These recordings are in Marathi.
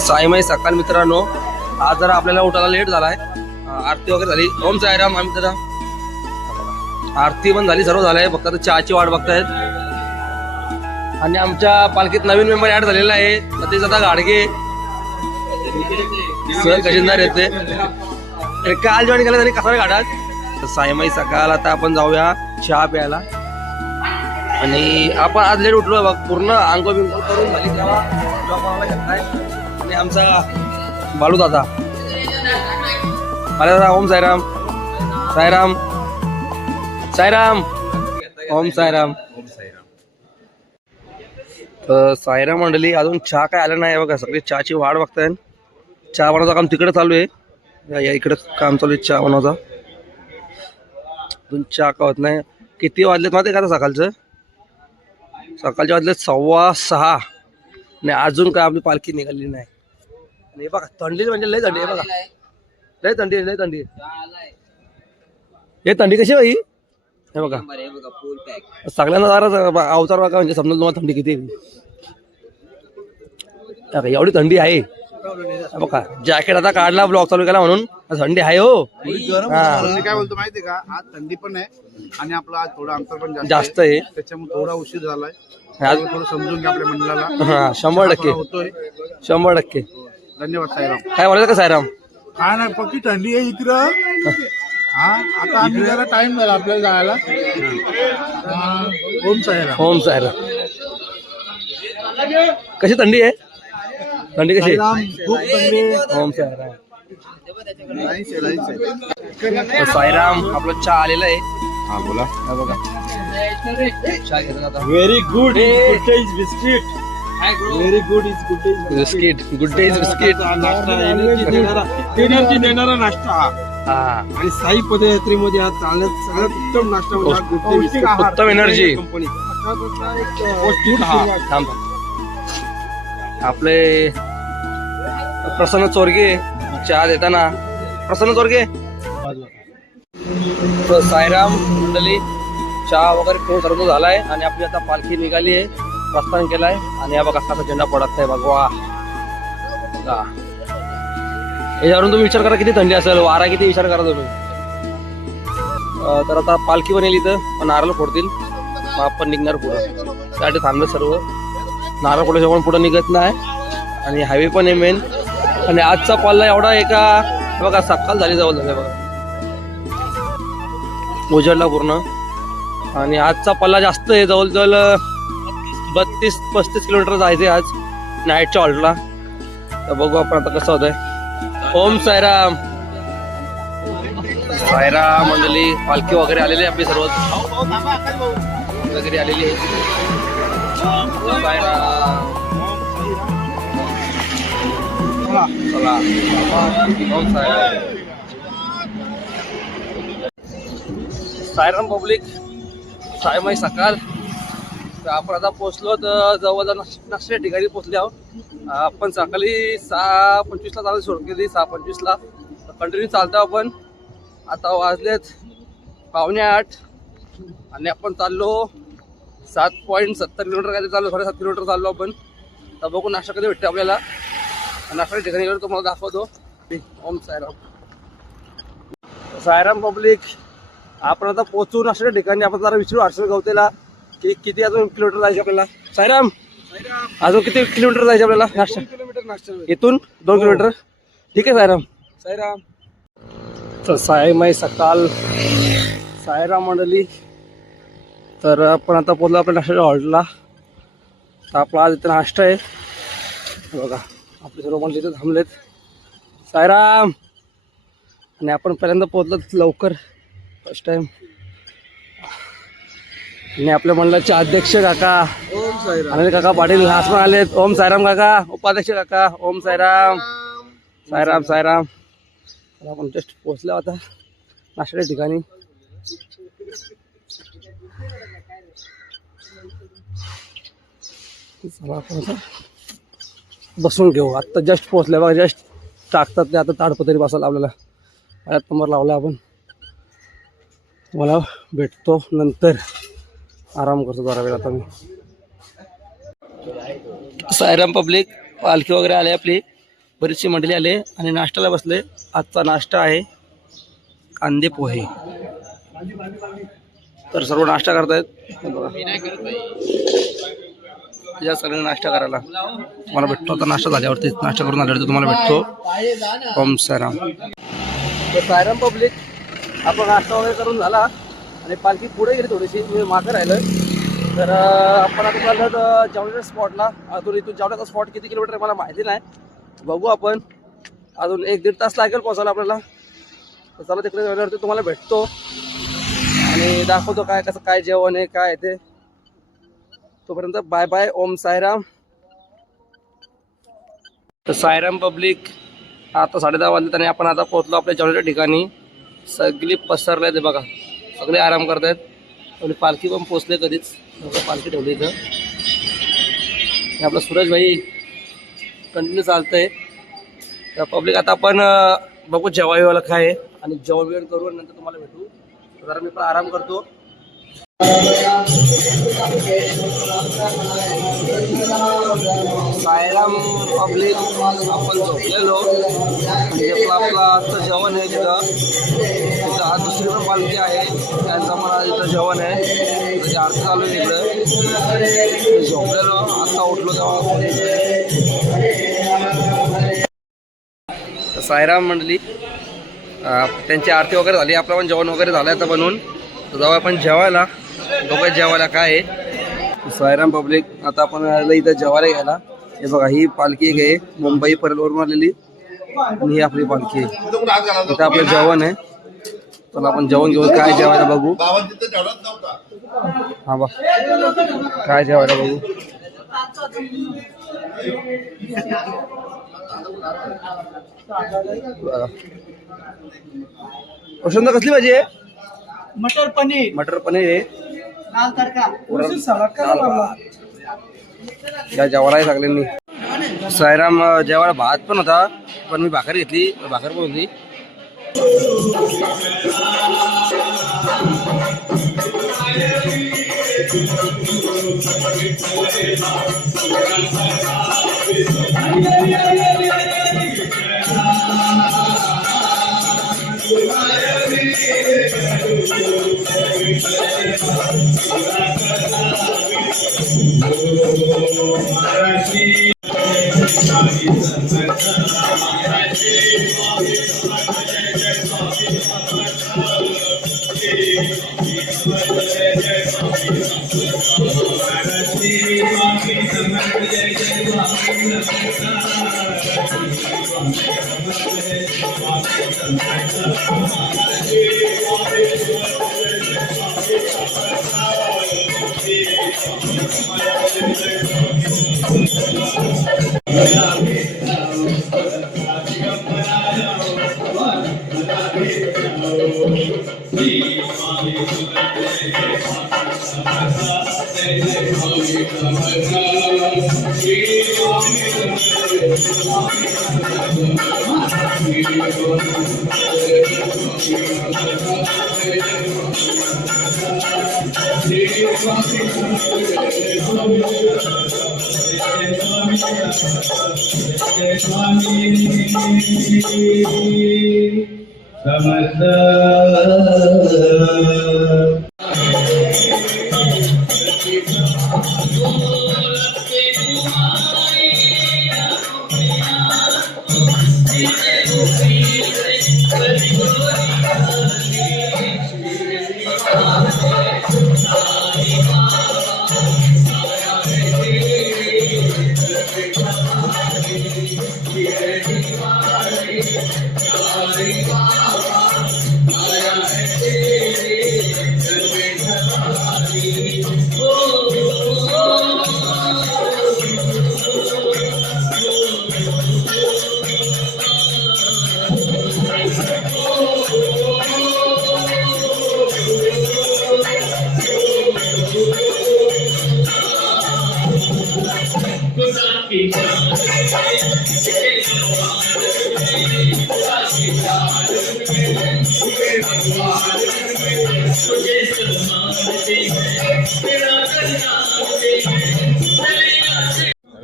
साईमाई सकाळ मित्रांनो, आज जरा आपल्याला उठायला लेट झालाय. आरती वगैरे झाली. ओम साईराम. आम्ही जरा आरती पण झाली, सर्व झालंय. फक्त आता चहाची वाट बघतायत. आणि आमच्या पालखीत नवीन मेंबर ऍड झालेला आहे, सतीश दादा गाडगे सर खजिनदार येते. काल जॉईन केला तरी कसा गाडात. साईमाई सकाळ. आता आपण जाऊया चहा प्यायला. आणि आपण आज लेट उठलो बघ, पूर्ण अंघोळ बिंघोळ करून झाली तेव्हा घेतलाय. आणि आमचा बालू दादा, मला दादा. ओम साईराम. साईराम साईराम. ओम साईराम. तर साईराम मंडळी, अजून चहा काय आलं नाही बघा. सगळी चहाची वाट बघताय. चहा बनवता काम तिकडे चालू आहे. या इकडे काम चालू आहे चहा बनवता. अजून चहा का होत नाही. किती वाजलेत माहिती का आता सकाळचं? सकाळच्या वाजले 6:15. आणि अजून काय आपली पालखी निघाली नाही. आणि बघा थंडी म्हणजे लय थंडी आहे बघा. लय थंडी आहे, लय थंडी आहे. हे थंडी कशी बाई? हे बघा सगळ्यांना जरा अवतार बघा, म्हणजे समजा तुम्हाला थंडी किती आहे. एवढी थंडी आहे बघा. जॅकेट आता काढला, ब्लॉक चालू केला म्हणून थंडी आहे. हो काय बोलतो माहितीये का, आज थंडी पण आहे आणि आपलं आज थोडं अंतर पण जास्त आहे, त्याच्यामुळे थोडा उशीर झालाय. थोडं समजून घ्या आपल्या मंडळाला. हा 100% होतोय. 100%. धन्यवाद साईराम. काय बोलायचं का साईराम? काय नाही, पक्की थंडी आहे इकडं. हा आता आम्ही जरा टाइम झाला आपल्याला जायला. ओम साईराम. ओम साईराम. कशी थंडी आहे? थंडी कशी आहे? खूप थंडी आहे. ओम साईराम. साईराम. आपलं चहा आलेला आहे. हा बोला. बघा चहा घेतला आता. Very good is biscuit. Very good is good is biscuit. Good day is biscuit. Energy देणारा नाश्ता हा. आणि साई पदयात्रेमध्ये आज चालण्यात सगळ्यात उत्तम नाश्ता म्हणजे पौष्टिक आहार. उत्तम एनर्जी. कंपनी पौष्टिक आहार. थांब. आपले प्रसन्न चोरगे चहा देताना. प्रसन्न चोरगे. साईराम मंडळी, चहा वगैरे पिऊन सर्व झालाय. आणि आपली आता पालखी निघाली आहे, प्रस्थान केलाय. आणि हा बघा कसा झेंडा पडत आहे बघा. याच्यावरून तुम्ही विचार करा किती थंडी असेल, वारा किती, विचार करा तुम्ही. तर आता पालखी पण येईल इथं, नारळ फोडतील, मग आपण निघणार पुढं. त्यासाठी थांबलं सर्व. नारळ फोडल्याशिवाय पण पुढं निघत नाही. आणि हायवे पण आहे मेन. आणि आजचा पल्ला एवढा आहे का बघा, सकाळ झाली जवळ झाली बघा, उजडला पूर्ण. आणि आजचा पल्ला जास्त आहे, जवळजवळ 32-35 किलोमीटर जायचे आज नाईटच्या हॉल्टला. तर बघू आपण आता कसं होतंय. ओम साईराम. साईराम मंडळी, पालखी वगैरे आलेली आहे आपली, सर्व वगैरे आलेली आहे. साईराम. चला. ओम साईराम. साईराम पब्लिक, साईमाई सकाळ. तर आपण आता पोहोचलो, तर जवळजवळ नाश्त्याच्या ठिकाणी पोहोचले आहोत. आपण सकाळी 6:25 चालू सुरू केली. 6:25 कंटिन्यू चालतो आपण. आता वाजलेत 7:45 आणि आपण चाललो 7.70 किलोमीटर काय चाललो, 7.5 किलोमीटर चाललो आपण. तर बघू नाश्ता कधी भेटते आपल्याला. नाश्त्याच्या ठिकाणी गेलो तुम्हाला दाखवतो. ओम साईराम. साईराम पब्लिक, आपण आता पोहोचू नाश्त्याच्या ठिकाणी. आपण जरा विचारू हर्षल गवतेला की किती अजून किलोमीटर जायचे आपल्याला. साईराम, अजून किती किलोमीटर जायचे आपल्याला नाश्ता? इथून 2 किलोमीटर. ठीक आहे साईराम. साईराम. तर साईमाई सकाळ, साईराम मंडळी. तर आपण आता पोहोचलो आपल्या नाश्त्याच्या हॉल्टला. तर आपला आज इथं नाश्ता आहे बघा. आपले सर्व मंडळी इथे थांबलेत. साईराम. आणि आपण पहिल्यांदा पोहोचलो लवकर, फर्स्ट टाइम. आणि आपल्या मंडळाचे अध्यक्ष काका अनिल काका पाटील आज पण आलेत. ओम साईराम काका. उपाध्यक्ष काका. ओम साईराम. साईराम साईराम. आपण जस्ट पोहोचलो आता नाश्त्याच्या ठिकाणी. चला आपण आता बसून घेऊ. आत्ता जस्ट पोहोचल्या बघा, जस्ट टाकतात ते आता ताडपत्री बसायला आपल्याला. आयात नंबर लावला आपण. मला भेटतो नंतर, आराम करतो जरा वेळ आता मी. साईराम पब्लिक, पालखी वगैरे आली आपली. बरीचशी मंडळी आले आणि नाश्त्याला बसले. आजचा नाश्ता आहे कांदे पोहे. तर सर्व नाश्ता करतायत. या सगळ्यांना नाश्ता करायला तुम्हाला भेटतो. आता नाश्ता झाल्यावरती नाश्ता करून आल्यावरती तुम्हाला भेटतो. ओम साईराम. तर साईराम पब्लिक आपण नाश्ता वगैरे करून झाला आणि पालखी पुढे गेली थोडीशी, मी मागं राहिलं. तर आपण आता चाललो जेवणाच्या स्पॉटला. अजून इथून जेवणाचा स्पॉट किती किलोमीटर आहे मला माहिती नाही, बघू आपण. अजून 1-1.5 तास लागेल पोचायला आपल्याला. तर चला तिकडे गेल्यावरती तुम्हाला भेटतो आणि दाखवतो काय कसं काय जेवण आहे काय ते. तोपर्यंत बाय बाय. ओम साईराम. तर साईराम पब्लिक आता 10:30 वाजलेत आणि आपण आता पोहोचलो आपल्या जेवणाच्या ठिकाणी. सगळी पसरले ते बघा, सगळे आराम करतायत. आपली पालखी पण पोचले कधीच. पालखी ठेवली इथं. आपला सूरज भाई कंटिन्यू चालतंय. तर पब्लिक आता आपण बघू जेवायला काय आहे आणि जेवण बिवण करू आणि नंतर तुम्हाला भेटू. जरा मी पण आराम करतो. साईराम पब्लिक आपण झोपलेलो म्हणजे आपलं आजचं जेवण आहे तिथं आज दुसरी पण पालखी आहे त्यांचं पण आज इथं जेवण आहे. त्याची आरती चालू आहे इकडं. झोपलेलो आता उठलो तेव्हा. साईराम मंडळी त्यांची आरती वगैरे झाली. आपलं पण जेवण वगैरे झालं आता बनवून. तर जाऊ आपण जेवायला. बघा जेवायला काय आहे. साईराम पब्लिक आता आपण इथं जेवायला घ्यायला. हे बघा ही पालखी एक आहे मुंबई परलवरून आलेली आणि ही आपली पालखी आहे. इथं आपलं जेवण आहे. तर आपण जेवण घेऊन काय जेवायला बघू. हा बघ काय जेवायला बघू. वसंत कसली भाजी आहे. मटर पनीर. मटर पनीर आहे. दाल तडका. या जेवायला सगळ्यांनी. साईराम जेवायला भात पण होता पण मी भाकर घेतली. भाकर पण होती.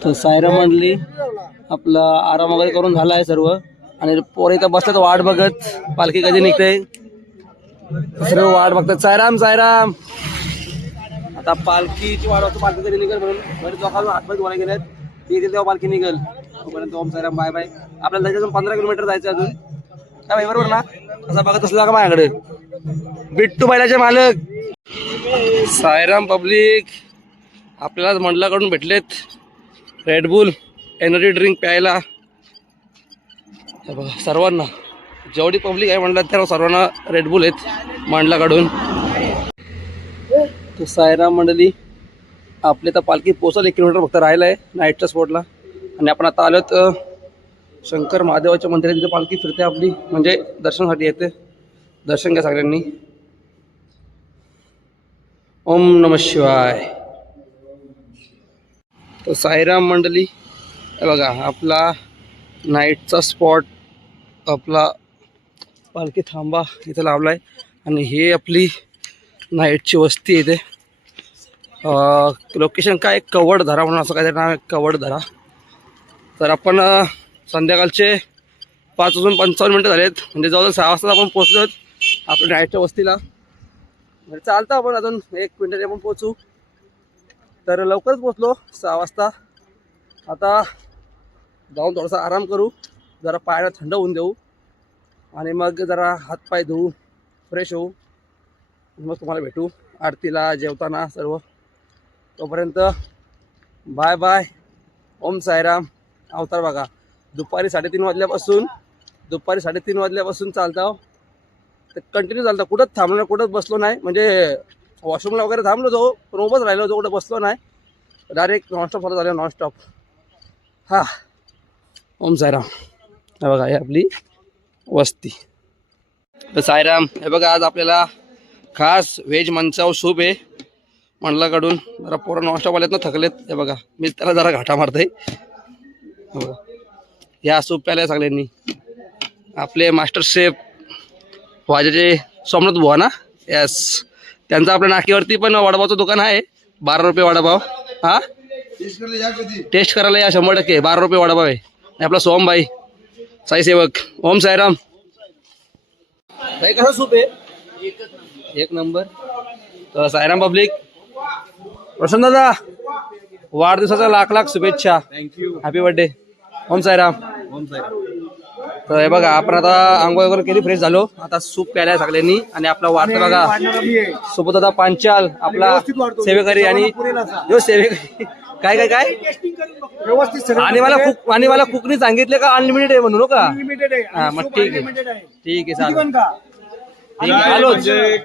तर सायरा मंडळी आपलं आराम वगैरे करून झाला आहे सर्व आणि पोरं इथं बसतात वाट बघत पालखी कधी निघते सर्व वाट बघतात. सायराम सायराम. आता पालखीची वाट बघतो पालखी कधी निघेल म्हणून बरेच लोकांना हातपाय धुवायला गेलेत. ती येतील तेव्हा पालखी निघेल. तोपर्यंत ओम सायराम बाय बाय. आपल्याला त्याच्यातून 15 किलोमीटर जायचं अजून काय बाई बरोबर ना. असा बघत असला का माझ्याकडे बिट्टू बैलाचे मालक सायराम पब्लिक आपल्याला मंडलाकडून भेटलेत रेडबुल एनर्जी ड्रिंक प्यायला. हे बघा सर्वांना जेवढी पब्लिक आहे म्हणलं त्या सर्वांना रेडबुल आहेत मंडलाकडून. तो सायराम मंडळी आपले तर पालखी पोचल 1 किलोमीटर फक्त राहिलं आहे नाईटच्या स्पॉटला आणि आपण आता आलोत शंकर महादेवाच्या मंदिरात. तिथे पालखी फिरते आपली म्हणजे दर्शनासाठी येते. दर्शन घ्या सगळ्यांनी. ओम नमः शिवाय. तो साईराम मंडळी हे बघा आपला नाईटचा स्पॉट आपला पालखी थांबा इथं लावला आहे आणि हे आपली नाईटची वस्ती इथे. लोकेशन काय कवडधरा म्हणून असं काहीतरी नाव आहे कवडधरा. तर आपण संध्याकाळचे 5:55 झालेत म्हणजे जवळजवळ 6 वाजता आपण पोचलो आपल्या नाईटच्या वस्तीला. म्हणजे चालतं आपण अजून 1 मिनिटात आपण पोचू. तर लवकरच पोचलो 6 वाजता. आता जाऊन थोडासा आराम करू जरा पायाला थंड होऊन देऊ आणि मग जरा हातपाय धुवू फ्रेश होऊ मग तुम्हाला भेटू आरतीला जेवताना सर्व. तोपर्यंत बाय बाय. ओम साईराम. अवतार बघा दुपारी 3:30 वाजल्यापासून चालतं तर कंटिन्यू चालतं. कुठंच थांबलो नाही कुठंच बसलो नाही म्हणजे वॉशरूमला वगैरे थांबलो होतो पण उभंच राहिलो होतो कुठं बसलो नाही. डायरेक्ट नॉनस्टॉप फॉलो झालं नॉनस्टॉप. हां ओम साईराम. हे बघा हे आपली वस्ती. तर साईराम हे बघा आज आपल्याला खास व्हेज मंचाव सूप आहे मंडलाकडून. जरा पोरं नॉनस्टॉप आलेत ना थकलेत. हे बघा मी त्याला जरा घाटा मारते. बघा या सूप प्यायला सगळ्यांनी. आपले मास्टर शेफ वाजेचे सोमनाथ बुवा ना यस त्यांचं आपल्या नाकीवरती पण वडापावचं दुकान आहे. 12 रुपये वडापाव. हां टेस्ट करायला या 100% 12 रुपये वडापाव आहे. आणि आपला सोमभाई साई सेवक. ओम साईराम. भाई कसं सूप आहे 1 नंबर. तर साईराम पब्लिक रोशन दादा वाढदिवसाचा लाख शुभेच्छा. Thank you. Happy birthday. Om Sairam. Om Sairam. तर हे बघा आपण आता आंघोळ वगैरे केली फ्रेश झालो. आता सूप प्यायला सगळ्यांनी आणि आपला वाढतं बघा सोबत दादा पांचाल आपला सेवेकरी आणि जो सेवेकरी काय काय काय व्यवस्थित आणि मला कुकनी सांगितले का अनलिमिटेड आहे म्हणून का. अनलिमिटेड आहे. हा मग ठीक आहे ठीक आहे चालेल. का ठीक आहे आलोच. जय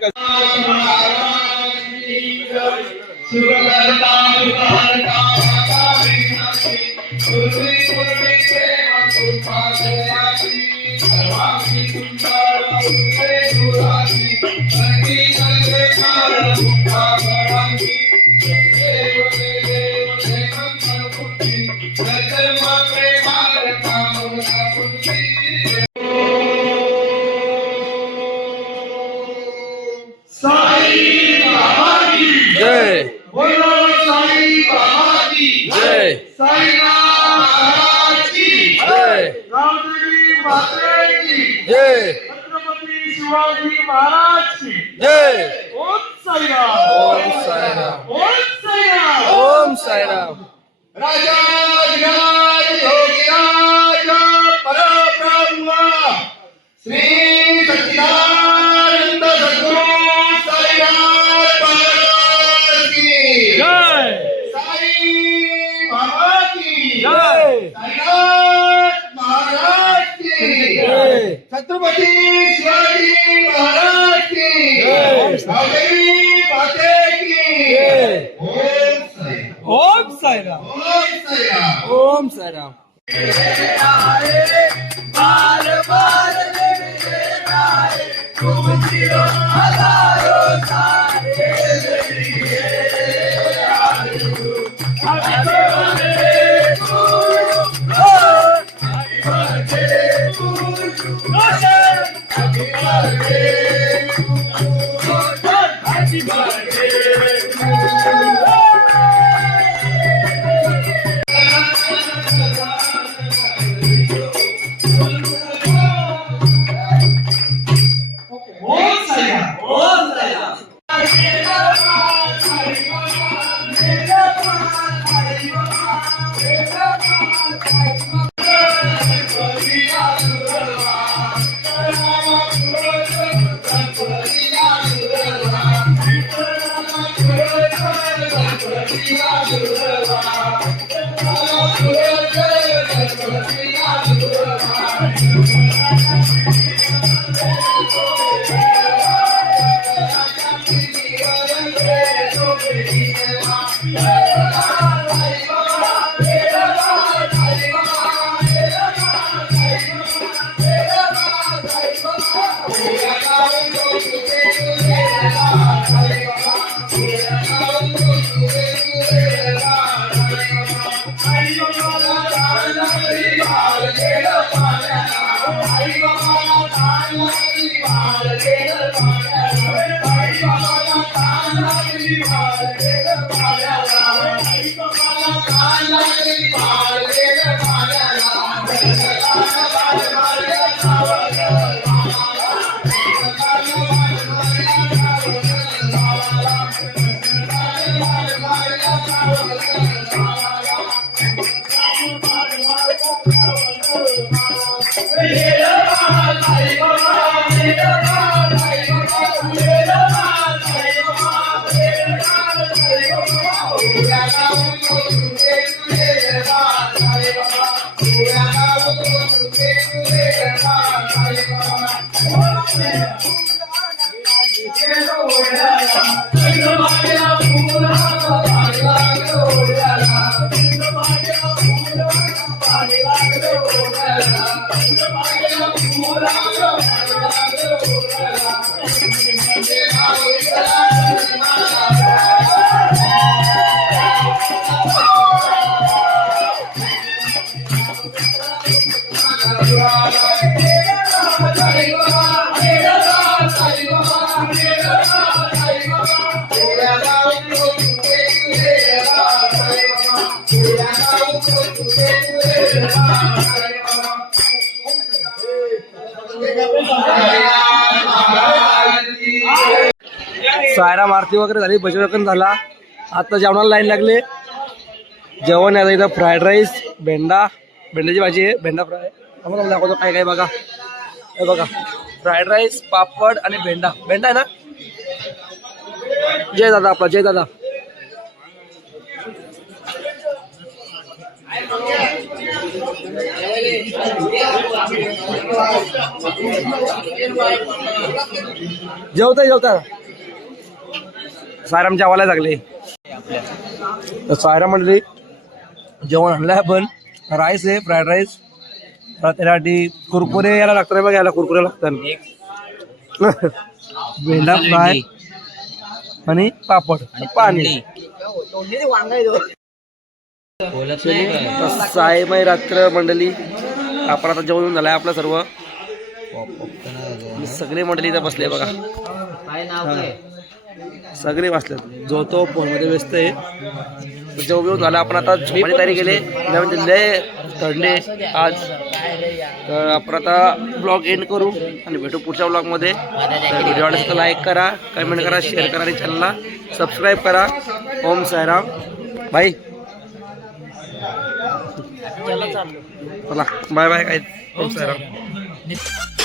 जय जय छत्रपती शिवाजी महाराज की जय. ओम साईराम. ओम साईराम. ओम साईराम. ओम साईराम. राजाधिराज योगीराज परब्रह्म श्री सच्चिदानंद सद्गुरु साईनाथ महाराज की जय. साई बाबा की जय. साईनाथ महाराज की जय. छत्रपती शिवाजी महाराज की जय. रामदेवी माते की जय. ओम साईराम. ओम साईराम. ओम साईराम. ओम साईराम. सायराम आरती वगैरे झाली, भजन झाला. आता जेवणाला लाईन लागले. जेवण आहे इथं फ्राईड राईस, भेंड्याची भाजी आहे, भेंडा फ्राय. आम्हाला दाखवतो काय काय बघा. हे बघा फ्राईड राईस, पापड आणि भेंडा आहे ना. जय दादा आपला, जय दादा. जेवता सायराम जेवायला लागले. सायराम म्हणले जेवण आणलंय आपण. राईस आहे, फ्राईड राईस. त्यासाठी कुरकुरे यायला लागतात बघा, याला कुरकुरे लागतात. भेंडा फ्राय आणि पापड आणि पाणी. सायमय रात्र मंडळी. आपण आता जेवण झालाय आपलं सर्व. सगळे मंडळी इथं बसले बघा, सगळे बसलेत. जो तो फोन मध्ये व्यस्त आहे. जेवण झालं, आपण आता झोपायची तयारी केली. म्हणजे लय थंडी आज. तर आपण आता ब्लॉग एंड करू आणि भेटू पुढच्या ब्लॉग मध्ये. व्हिडिओ आवडला तर लाईक करा, कमेंट करा, शेअर करा आणि चॅनलला सबस्क्राईब करा. ओम साईराम. बाय चला, बाय बाय. काय ओम साईराम.